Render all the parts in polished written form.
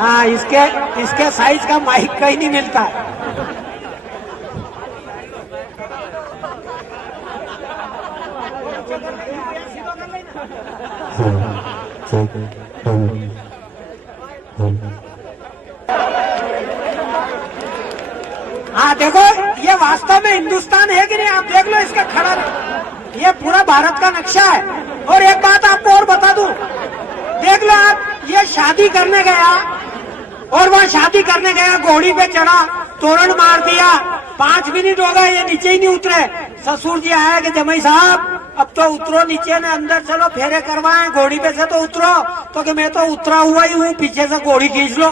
हाँ, इसके साइज का माइक कहीं नहीं मिलता है। हाँ देखो, ये वास्तव में हिंदुस्तान है कि नहीं, आप देख लो इसका खड़ा, ये पूरा भारत का नक्शा है। और एक बात आपको और बता दूं, देख लो आप, ये शादी करने गया और वहाँ शादी करने गया, घोड़ी पे चढ़ा, तोरण मार दिया, 5 मिनट हो गए, ये नीचे ही नहीं उतरे। ससुर जी आया कि जमाई साहब अब तो उतरो नीचे, ने अंदर चलो, फेरे करवाए, घोड़ी पे से तो उतरो। तो कि मैं तो उतरा हुआ ही हूँ, पीछे से घोड़ी खींच लो।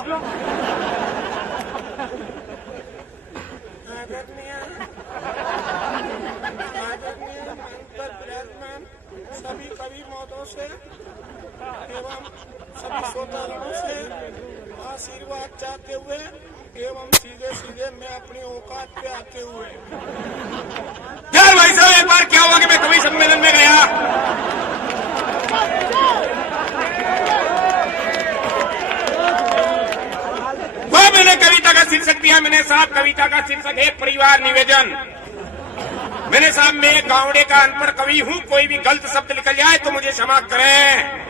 सभी कवि मौतों से एवं सभी श्रोतागणों से आशीर्वाद चाहते हुए एवं सीधे सीधे मैं अपनी औकात पे आते हुए। यार भाई साहब, एक बार क्या हुआ कि मैं कवि सम्मेलन में गया, वह मैंने कविता का शीर्षक दिया। मैंने साहब कविता का शीर्षक है परिवार निवेदन। मैंने साहब मैं गावड़े का अनपढ़ कवि हूँ, कोई भी गलत शब्द निकल जाए तो मुझे क्षमा करें।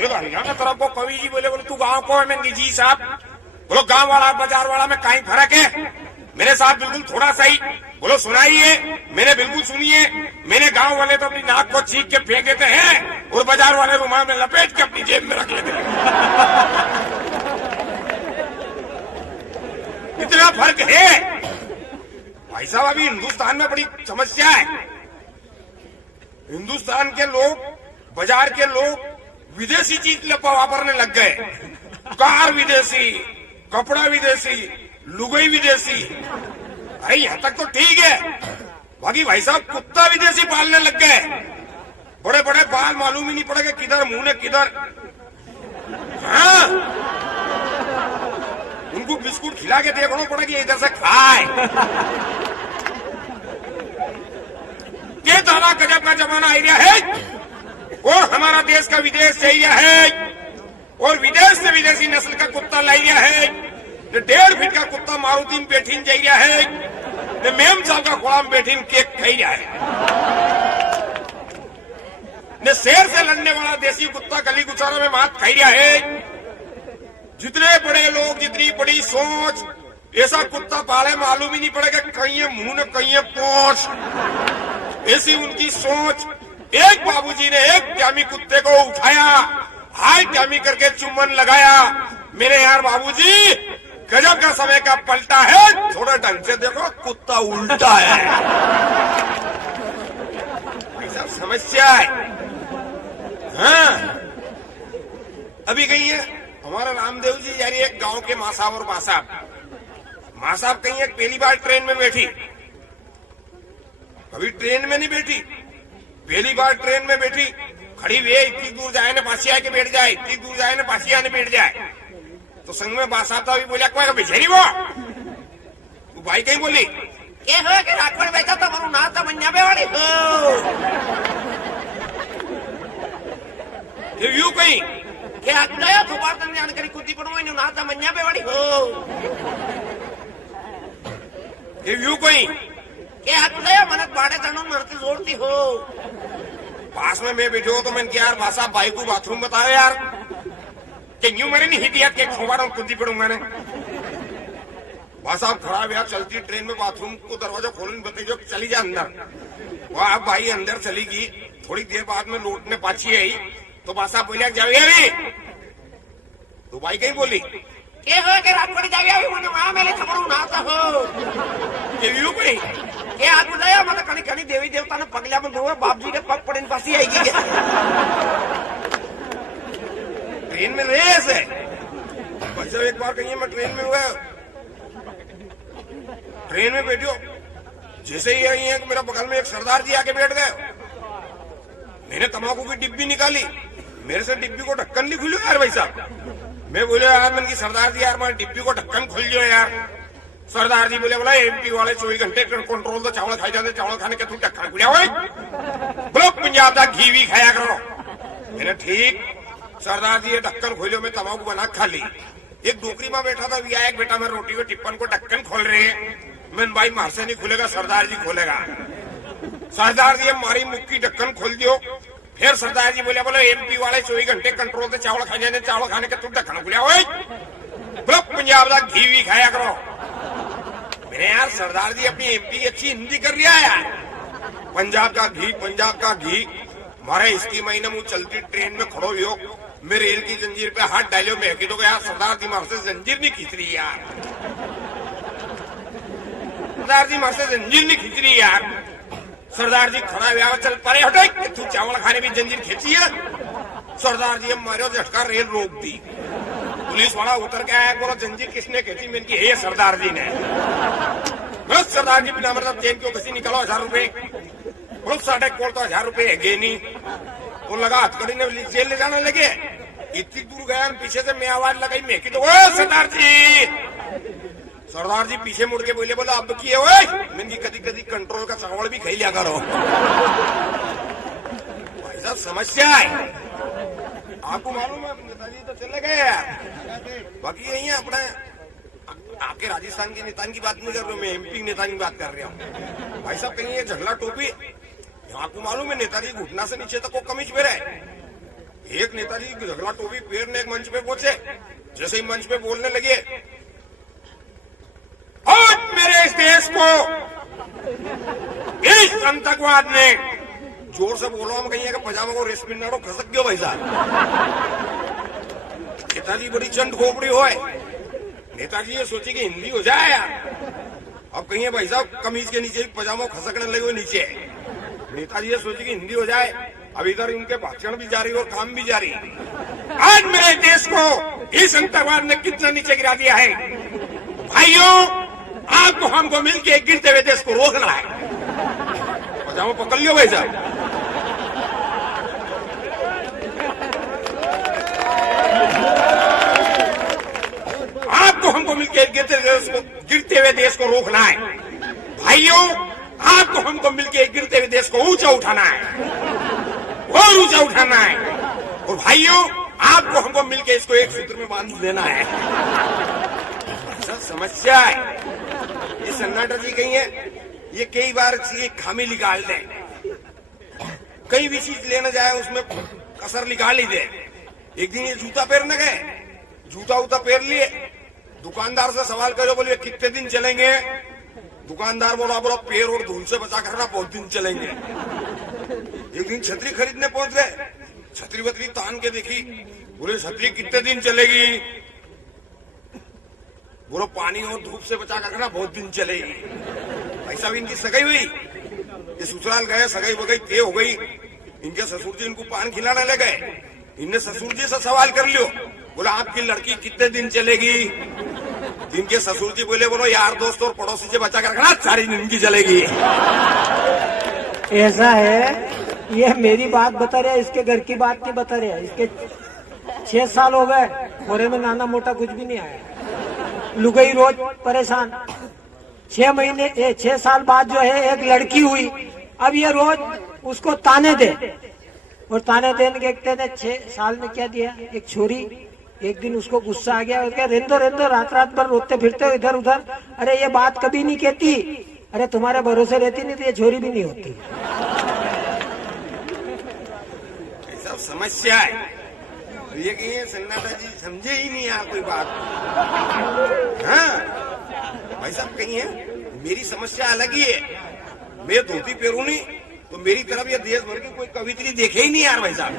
तरफ को कवि जी बोले तू गांव को है, मैं निजी साहब बोलो गांव वाला बाजार वाला में कहीं फर्क है। मेरे साथ बिल्कुल थोड़ा सा ही बोलो सुनाइए, मैंने बिल्कुल सुनिए। मैंने गांव वाले तो अपनी नाक को छींक के फेंक देते हैं और बाजार वाले रुमाल में लपेट के अपनी जेब में रख लेते हैं। इतना फर्क है भाई साहब। अभी हिंदुस्तान में बड़ी समस्या है। हिंदुस्तान के लोग, बाजार के लोग विदेशी चीज वापरने लग गए। कार विदेशी, कपड़ा विदेशी, लुगाई विदेशी। अरे यहाँ तक तो ठीक है, बाकी भाई साहब कुत्ता विदेशी पालने लग गए। बड़े बड़े बाल, मालूम ही नहीं पड़ेगा किधर मुंह ने किधर। हाँ, उनको बिस्कुट खिला के देखना पड़ेगा इधर से खाए। ये दादा गजब का जमाना एरिया है और हमारा देश का विदेश एरिया है और विदेश से विदेशी नस्ल का कुत्ता लाइया है। 1.5 फीट का कुत्ता मारुति में बैठीन जाइया है, मेम साहब का घोड़ा में बैठीन केक खाइया है। ने शेर से लड़ने वाला देसी कुत्ता गली गुचारा में मात खाइया है। जितने बड़े लोग, जितनी बड़ी सोच, ऐसा कुत्ता पाले मालूम ही नहीं पड़ेगा कहीं मुंह ने कहीं पोंछ। ऐसी उनकी सोच। एक बाबूजी ने एक ट्यामी कुत्ते को उठाया, हाय ट्यामी करके चुम्बन लगाया। मेरे यार बाबूजी गजब का समय का पलटा है, थोड़ा ढंग से देखो कुत्ता उल्टा है। ऐसा समस्या है। हाँ, अभी गई है हमारा रामदेव जी यानी एक गांव के माँ साहब और माँ साहब कहीं एक पहली बार ट्रेन में बैठी, कभी ट्रेन में नहीं बैठी, पहली बार ट्रेन में बैठी। खड़ी हुई इतनी दूर जाए ना पासी आके बैठ जाए, इतनी दूर जाए ना पासी आने बैठ जाए। तो संग में बात साहब अभी बोलिया कोई बेचारी वो भाई कहीं बोली के हो कि रात में बैठा तो मारू ना तो मन्या पे वाली हो व्यू कहीं के आज गया तो बात नहीं जानकारी कुत्ती पड़ो इन ना तो मन्या पे वाली हो ये व्यू कहीं के आज गया मन बाड़े जानो मरती जोड़ती हो। पास में मैं बैठो तो मैंने यार भाषा भाई को बाथरूम बताओ यार कि यूं मैंने नहीं हिटिया के खोबाड़ा कुत्ती पड़ूंगा मैंने। भाषा खराब यार, चलती ट्रेन में बाथरूम को दरवाजा खोलने बताइए चली जा अंदर। वह आप भाई अंदर चली गई, थोड़ी देर बाद में लौटने पाछी आई तो भाषा बोलिया जावे अभी तो भाई कहीं बोली के हो के रात पड़ी जावे अभी मैंने वहां मेले थमड़ू नाता हो ये व्यू कहीं के आज बुलाया मतलब कहीं कहीं देवी देवता ने पगला में धोए बाप जी के पग पड़े पासी आएगी क्या ट्रेन में रेस है। बच्चा एक बार कहीं मैं ट्रेन में हुआ, ट्रेन में बैठो जैसे ही आई है मेरा बगल में एक सरदार जी आके बैठ गए। मैंने तंबाकू की डिब्बी निकाली, मेरे से डिब्बी को ढक्कन नहीं खुलो यार भाई साहब। मैं बोले यार मैंने सरदार जी यार मैं डिब्बी को ढक्कन खुल जाओ यार। सरदार जी बोले बोला एमपी वाले 24 घंटे कंट्रोल तो चावल खाई जाते, चावल खाने के तू ढक्कन खुलिया हुआ बोलो पंजाब का घी भी खाया करो। मैंने ठीक सरदार जी ये ढक्कन खोलियो में तम्बाकू बना खा ली। एक डोकरी में बैठा था वियायक बेटा मैं रोटी के टिप्पन को ढक्कन खोल रहे हैं। मैंने भाई मार से नहीं खुलेगा, सरदार जी खोलेगा। सरदार जी हमारी मुक्की ढक्कन खोल दियो। फिर सरदार जी बोले एमपी वाले 24 घंटे कंट्रोल से चावल खा जाने, चावल खाने के तुम ढक्कन खुलिया बोलो पंजाब का घी भी खाया करो। मैंने यार सरदार जी अपनी एमपी अच्छी हिंदी कर रहा है यार। पंजाब का घी, पंजाब का घी। मारे इसकी महीने मुझ चलती ट्रेन में खड़ो हो, मैं रेल की जंजीर पे हाथ डालो, मैं कह दो यार सरदार जी मार से जंजीर नहीं खींच रही यार, सरदार जी मार से जंजीर नहीं खींच रही यार। सरदार जी खड़ा हुआ चल परे हटे, तू चावल खाने भी जंजीर खींची है। सरदार जी हमारे झटका रेल रोक दी। पुलिस वाला उतर के आया, बोला जंजीर किसने खींची? मैंने की है सरदार जी ने। बस सरदार जी बिना मतलब चेन क्यों किसी निकालो 1000 रुपए। बोलो 8.5 तो 1000 रुपए है नहीं। वो लगा हथकड़ी ने जेल ले जाने लगे। इतनी दूर गया, पीछे से मैं आवाज लगाई, मैं की तो सरदार जी। सरदार जी पीछे मुड़ के बोले अब की है मैंने कभी कभी कंट्रोल का चावल भी खाई लिया करो। भाई साहब समस्या है, आपको मालूम है नेताजी तो चले गए यार। बाकी यही है अपना, आपके राजस्थान के नेता की बात नहीं कर रहा हूँ, मैं एमपी नेता की बात कर रहा हूँ। भाई साहब कहीं ये झगड़ा टोपी, आपको मालूम है नेताजी घुटना से नीचे तक वो कमीज पे रहे। एक नेताजी झगड़ा टोपी पैर ने एक मंच पे पहुंचे, जैसे ही मंच पे बोलने लगे, आज मेरे इस देश को इस आतंकवाद ने, जोर से बोलो हम कहीं पजामा को रेस पिन्नाड़ो खसक गयो भाई साहब। नेताजी बड़ी चंड खोपड़ी हो, नेताजी ये सोचे कि हिंदी हो जाए यार। अब कहीं भाई साहब कमीज के नीचे पजामा खसकने लगे हुए नीचे। नेताजी ये सोचे कि हिंदी हो जाए, अब इधर इनके भाषण भी जारी और काम भी जारी। आज मेरे देश को इस आतंकवाद ने कितना नीचे गिरा दिया है। भाइयों आपको हमको मिलके गिरते हुए देश को रोकना है। पजामा पकड़ लियो भाई साहब। आपको हमको मिलके गिरते हुए देश को रोकना है। भाइयों आपको हमको मिलके गिरते हुए देश को ऊंचा उठाना है, और ऊंचा उठाना है। और भाइयों आपको हमको मिलके इसको एक सूत्र में बांध देना है। समस्या है ये सन्नाटा जी कही है, ये कई बार ये खामी निकाल दे, कई भी चीज लेने जाए उसमें कसर निकाल ही दे। एक दिन ये जूता पहनने गए, जूता उता पहन लिए, दुकानदार से सवाल करो, बोलिए कितने दिन चलेंगे? दुकानदार बोला पैर और धूल से बचा करना बहुत दिन चलेंगे। एक दिन छतरी खरीदने पहुंच गए, छतरी वतरी तान के देखी, बोले छतरी कितने दिन चलेगी? बोलो पानी और धूप से बचा कर रखना बहुत दिन चलेगी। भाई साहब इनकी सगाई हुई, ये ससुराल गए, सगाई हो गई, तय हो गई। इनके ससुर जी इनको पान खिलाने लगे। इनने ससुर जी से सवाल कर लियो, बोला आपकी लड़की कितने दिन चलेगी? इनके ससुर जी बोले बोलो यार दोस्त और पड़ोसी से बचा कर रखना सारी दिन की चलेगी। ऐसा है, ये मेरी बात बता रहे, इसके घर की बात नहीं बता रहे। इसके 6 साल हो गए, मोरे में नाना मोटा कुछ भी नहीं आया। लुगाई रोज परेशान। 6 साल बाद जो है एक लड़की हुई, अब ये रोज उसको ताने दे, और ताने देने देखते थे 6 साल में क्या दिया। एक छोरी, एक दिन उसको गुस्सा आ गया, उसके रेंदो रात भर रोते फिरते हो इधर उधर। अरे ये बात कभी नहीं कहती, अरे तुम्हारे भरोसे रहती नहीं तो ये छोरी भी नहीं होती। सब समस्या है, ये कहिए सन्नाटा जी समझे ही नहीं यार कोई बात। हाँ भाई साहब कहिए मेरी समस्या अलग ही है। मैं धोती पहनूं नहीं तो मेरी तरफ ये देश भर की कोई कवित्री देखे ही नहीं यार भाई साहब।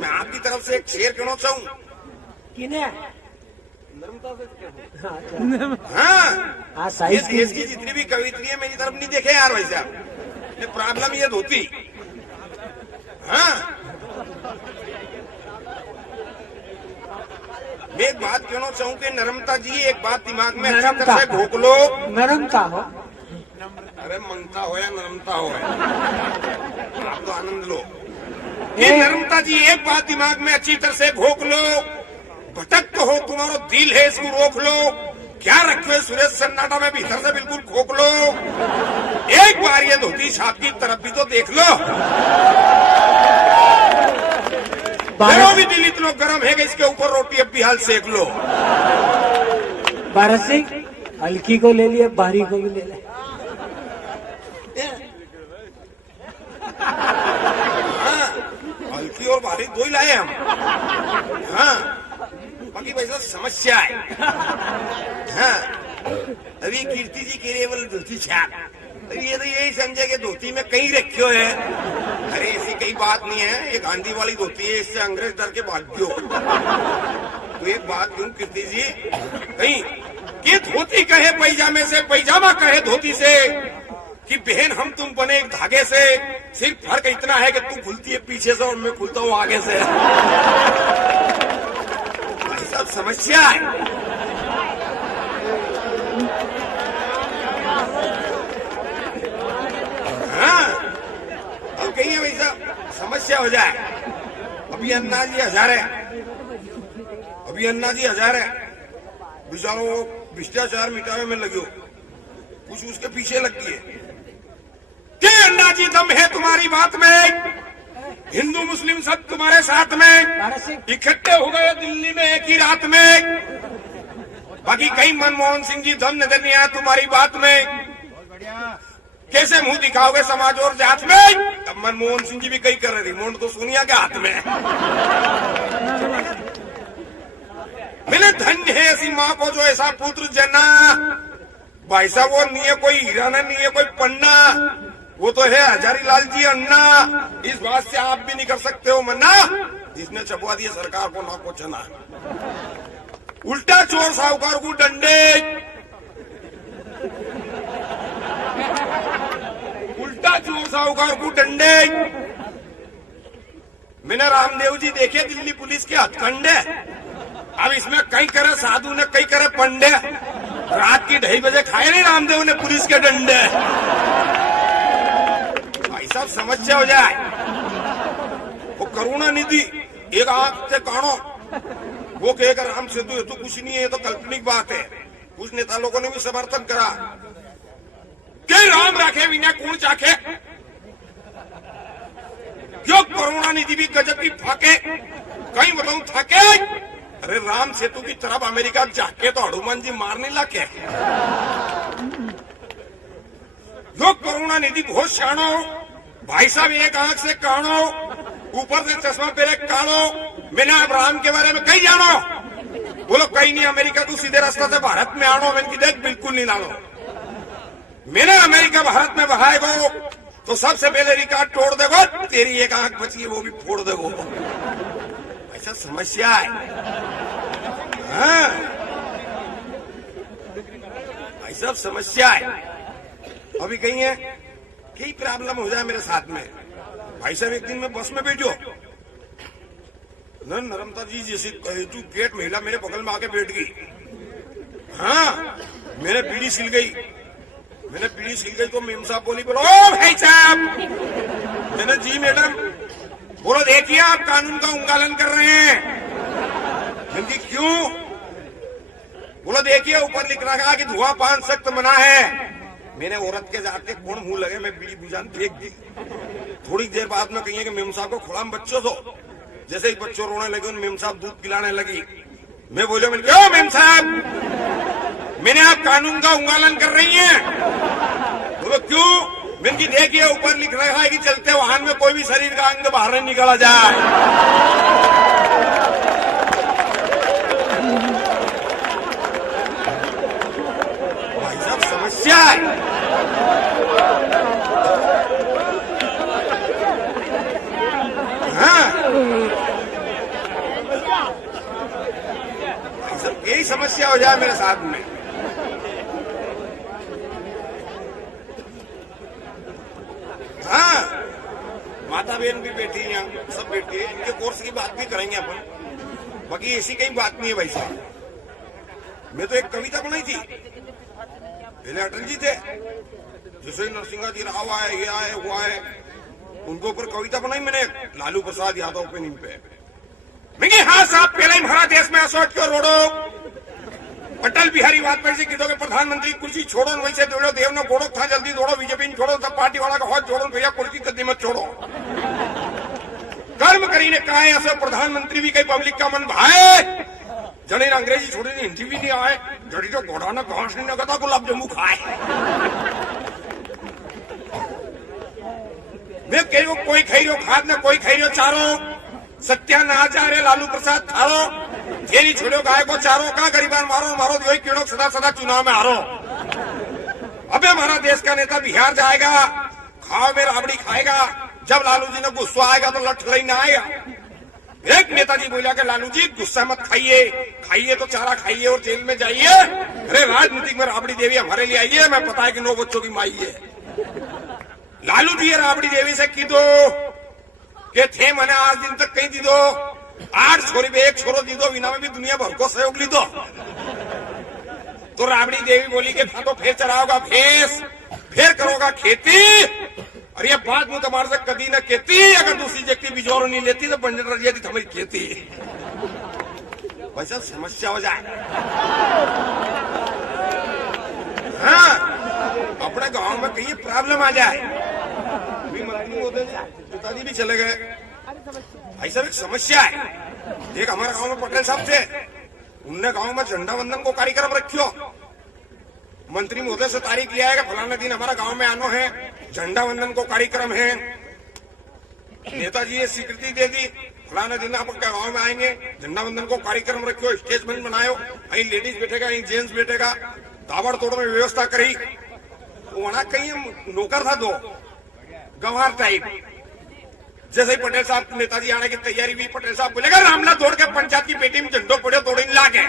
मैं आपकी तरफ से एक शेर कहना चाहूँ। नर्मता से हाँ, इस देश की जितनी भी कवित्री है मेरी तरफ नहीं देखे यार भाई साहब। ये प्रॉब्लम ये धोती। हाँ मैं एक बात कहना चाहूँ कि नर्मता जी एक बात दिमाग में अच्छी तरह से घोक लो। नरमता हो, अरे मंगता हो या नरमता हो, आप तो आनंद लो। ये नर्मता जी एक बात दिमाग में अच्छी तरह से घोक लो। भटक तो हो, तुम्हारा दिल है, इसको रोक लो। क्या रखे सुरेश सन्नाटा में भीतर से बिल्कुल खोक लो। एक बार ये धोती छाप की तरफ भी तो देख लो। मेरा भी दिल इतना गर्म है कि इसके ऊपर रोटी अब भी हाल सेक लो। भारत सिंह हल्की को ले लिए, भारी को भी ले ले। हाँ, हल्की और भारी दो ही लाए हम। हाँ, बाकी भाई साहब समस्या है। हाँ, अभी कीर्ति जी केवल धोती छाप, ये तो यही समझे कि धोती में कहीं रखियो है। अरे ऐसी कई बात नहीं है, ये गांधी वाली धोती है, इससे अंग्रेज डर के भाग गयो। तो एक बात क्यों कीर्ति जी, कहीं ये धोती कहे पैजामे से, पैजामा कहे धोती से, कि बहन हम तुम बने एक धागे से, सिर्फ फर्क इतना है कि तू खुलती है पीछे से और मैं खुलता हूँ आगे से। भाई साहब समस्या है। हाँ, अब कहीं भाई साहब समस्या हो जाए। अभी अन्ना जी हजारे, अभी अन्ना जी हजारे बेचारो भ्रष्टाचार मिटावे में लगे हो, कुछ उसके पीछे लग गई है। क्या अन्ना जी दम है तुम्हारी बात में? हिंदू मुस्लिम सब तुम्हारे साथ में इकट्ठे हो गए दिल्ली में एक ही रात में। बाकी कहीं मनमोहन सिंह जी दम नजर नहीं आया तुम्हारी बात में। कैसे मुंह दिखाओगे समाज और जात में? अब मनमोहन सिंह जी भी कहीं कर रहे, रिमोट तो सोनिया के हाथ में। मैंने धन्य है ऐसी माँ को जो ऐसा पुत्र जना। भाई साहब वो नहीं है कोई हीराना, नहीं है कोई पन्ना, वो तो है हजारीलाल जी अन्ना। इस बात से आप भी नहीं कर सकते हो मना, जिसने छपवा दिया सरकार को ना को चना। उल्टा चोर साहूकार को डंडे, उल्टा चोर साहूकार को डंडे। मैंने रामदेव जी देखे दिल्ली पुलिस के हथकंडे। अब इसमें कई करे साधु ने, कई करे पंडे। रात की 2:30 बजे खाए नहीं रामदेव ने पुलिस के डंडे। भाई साहब समस्या हो जाए। वो करुणा निधि एक आंख से कानो, वो कहेगा राम सेतु ये तो कुछ नहीं है, ये तो काल्पनिक बात है। कुछ नेता लोगों ने भी समर्थन करा कि राम राखे बिना कौन चाखे। क्यों करुणा निधि भी गजब की फाके, कहीं बताऊं थाके। अरे राम सेतु की तरफ अमेरिका जाके तो हनुमान जी मारने लगे। जो करुणा निधि बहुत शानो, भाई साहब एक आंख से कानो, ऊपर से चश्मा पहले कानो। मैंने अब राम के बारे में कहीं जानो, बोलो कहीं नहीं अमेरिका तू सीधे रास्ता से भारत में आनो। मैंने देख बिल्कुल नहीं लानो। मैंने अमेरिका भारत में बहाएगो तो सबसे पहले रिकॉर्ड तोड़ देगो, तेरी एक आंख बची है वो भी फोड़ देगो। ऐसा समस्या है। हाँ, ऐसा समस्या है। अभी कहीं है कई प्रॉब्लम हो जाए मेरे साथ में। भाई साहब एक दिन मैं बस में बैठो, नर्मदा जी जैसी तू गेट महिला मेरे बगल में आके बैठ गई। हाँ, मैंने बीड़ी सिल गई, मैंने बीड़ी सिल गई तो मेम साहब बोली, बोलो ओ भाई साहब। मैंने जी मैडम। बोलो देखिए आप कानून का उल्लंघन कर रहे हैं। मैंने क्यों? बोलो देखिए ऊपर लिख रखा कि धुआं पान सख्त मना है। मैंने औरत के जाके कौन मुंह लगे, मैं बीड़ी बुझान फेंक दी। थोड़ी देर बाद में कहिए कि मेम साहब को खुला में बच्चों दो। जैसे ही बच्चों रोने लगे उन मेम साहब दूध पिलाने लगी। मैं बोलो मैंने क्यों मेम साहब, मैंने आप कानून का उल्लंघन कर रही हैं। बोलो क्यों? मैंने देखिए ऊपर लिख रहा है कि चलते वाहन में कोई भी शरीर का अंग बाहर नहीं निकाला जाए। भाई साहब समस्या है। हाँ, भाई साहब यही समस्या हो जाए मेरे साथ में। हाँ, माता बहन भी बैठी है यहाँ, सब बैठी है। इनके कोर्स की बात भी करेंगे अपन। बाकी ऐसी कहीं बात नहीं है भाई साहब। मैं तो एक कविता बनाई थी, पहले अटल जी थे, जैसे नरसिंह जी राव आए, ये आए, वो आए, उनके ऊपर कविता बनाई मैंने लालू प्रसाद यादव पे नीम पे। मैं हाँ साहब पहले ही हमारा देश में असोट क्यों रोडो। अटल बिहारी वाजपेयी जी कीधो के प्रधानमंत्री कुर्सी छोड़ो, वैसे दौड़ो देव ने घोड़ो था, जल्दी दौड़ो, बीजेपी छोड़ो, सब पार्टी वाला का हाथ जोड़ो भैया, कुर्सी गद्दी मत छोड़ो। कर्म करीने कहा ऐसे प्रधानमंत्री भी कई पब्लिक का मन भाए जने अंग्रेजी छोड़ी हिंदी भी नहीं आए जड़ी तो घोड़ा ना घास नहीं लगता गुलाब जामुन खाए मैं कह रहा कोई खाई रहो खाद ना कोई खाई रहो चारो सत्यानाश जा रहे लालू प्रसाद थारो जेरी छोड़ो गाय को चारो का गरीबान मारो मारो यही कीड़ो सदा सदा चुनाव में हारो। अबे हमारा देश का नेता बिहार जाएगा खाओ में राबड़ी खाएगा जब लालू जी ने गुस्सा आएगा तो लठ लेना आएगा। एक नेताजी बोला कि लालू जी गुस्सा मत खाइए खाइए तो चारा खाइए और जेल में जाइए। अरे राजनीतिक में राबड़ी देवी हमारे लिए आई है मैं पता है कि 9 बच्चों की माई है। लालू जी राबड़ी देवी से की दो के थे मैंने आज दिन तक कहीं दी दो 8 छोरी में 1 छोरो दी दो बिना में भी दुनिया भर को सहयोग ली दो। तो राबड़ी देवी बोली कि था तो फिर चराओगा भैंस फिर करोगा खेती और ये बात मुझे तुम्हारे से कदी न कहती अगर दूसरी जगती बिजोर नहीं लेती तो बंजर रजिया थी तुम्हारी खेती वैसा समस्या हो जाए। हाँ अपने गांव में कहीं प्रॉब्लम आ जाए अभी मंत्री होते पिताजी भी चले गए ऐसा एक समस्या है। एक हमारे गांव में पटेल साहब थे उनने गांव में झंडा वंदन को कार्यक्रम रखियो मंत्री महोदय से तारीख लिया है कि फलाने दिन हमारा गांव में आनो है झंडा वंदन को कार्यक्रम है। नेताजी ने स्वीकृति दे दी फलाने दिन आप गांव में आएंगे झंडा वंदन को कार्यक्रम रखियो स्टेज मंच बनायो कहीं लेडीज बैठेगा कहीं जेंट्स बैठेगा दावड़ तोड़ में व्यवस्था करी। वहां कहीं नौकर था 2 गंवार टाइप जैसे ही पटेल साहब नेताजी आने की तैयारी हुई पटेल साहब बोलेगा रामला दौड़ के पंचायत की पेटी में झंडो पड़े दौड़े ला के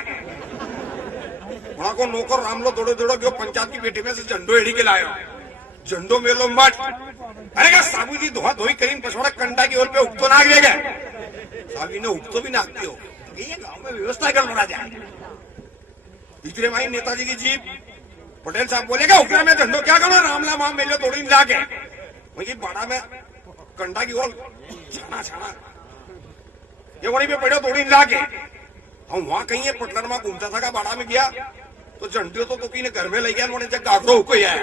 वहां को नौकर रामलो दौड़ो दौड़ो गयो पंचायत की पेटी में से झंडो एड़ी के लायो झंडो मेलो मठ अरे क्या साबू जी धोआ धोई करीन पछवाड़ा कंडा की ओर पे उगतो नाग ले गए साबी ने उगतो भी नागती हो ये गांव में व्यवस्था कर लड़ा जाए। इतने माई नेताजी की जीप पटेल साहब बोलेगा उकरा में झंडो क्या करो रामला मां मेलो दौड़ी ला के वही बाड़ा में कंडा की ओर छाना छाना ये वहीं पे पड़े दौड़ी ला के हम वहां कहीं पटलन में घूमता था बाड़ा में गया तो झंडे तो किसी ने घर में ले गया उन्होंने जब गागरो को आया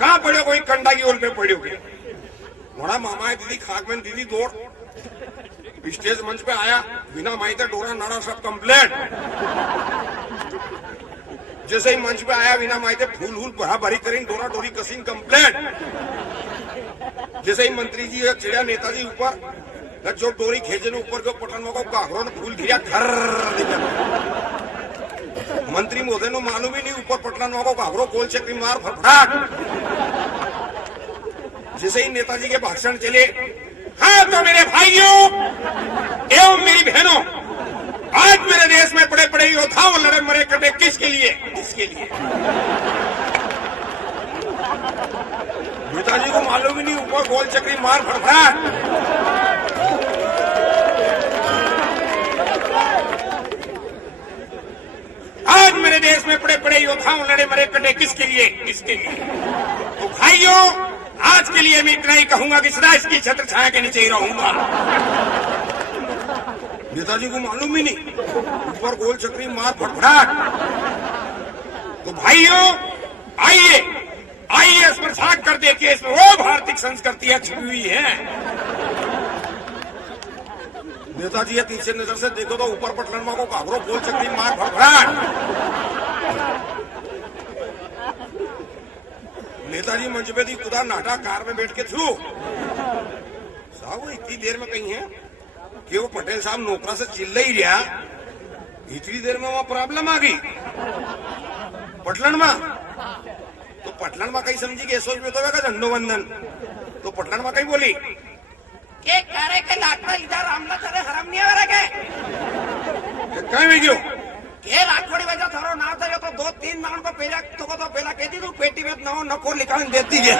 कहाँ पड़े कोई कंडा की ओर पे पड़े हुए मोड़ा मामा है दीदी खाक में दीदी दौड़ स्टेज मंच पे आया बिना माई का डोरा नाड़ा सब कंप्लेंट जैसे ही मंच पे आया बिना माई फूल वूल भरा भरी करीन डोरा डोरी कसीन कंप्लेंट जैसे ही मंत्री जी चिड़िया नेताजी ऊपर जो डोरी खेचे ऊपर के पटन को गाघरों ने फूल गिरा घर मंत्री महोदय ने मालूम ही नहीं ऊपर पटलन को गाघरो गोल चक्री मार फटफड़ाट जैसे ही नेताजी के भाषण चले। हाँ तो मेरे भाइयों एवं मेरी बहनों आज मेरे देश में बड़े बड़े योद्धाओं लड़े मरे कटे किसके लिए किसके लिए नेताजी को मालूम ही नहीं ऊपर गोल चक्री मार फटफड़ाट आज मेरे देश में बड़े बड़े योद्धाओं लड़े मरे कटे किसके लिए किसके लिए। तो भाइयों आज के लिए मैं इतना ही कहूंगा कि सदा इसकी छत्र छाया के नीचे ही रहूंगा। नेताजी को मालूम ही नहीं ऊपर गोल चक्री मार फटफड़ाट। तो भाइयों आइए आइए इस पर झांक कर देखिए इसमें वो भारतीय संस्कृति छुपी हुई है। नेताजी ये तीसरे नजर से देखो तो ऊपर पटलनमा को घाघरो गोल चक्री मार फटफड़ाट। नेताजी मंच पे थी खुदा नाटा कार में बैठ के थ्रू साहब इतनी देर में कहीं है कि वो पटेल साहब नौकरा से चिल्ला ही रहा इतनी देर में वहां प्रॉब्लम आ गई पटलन में। तो पटलन में कहीं समझी कि ऐसा तो होगा झंडो वंदन। तो पटलन में कहीं बोली के करे के लाकड़ा इधर हमला करे हराम नहीं आ रहा के कहीं भी गयो के लाखोड़ी वजह थारो ना था तो 2-3 नाम को पहला कहती तू पेटी में नको निकाल देती है।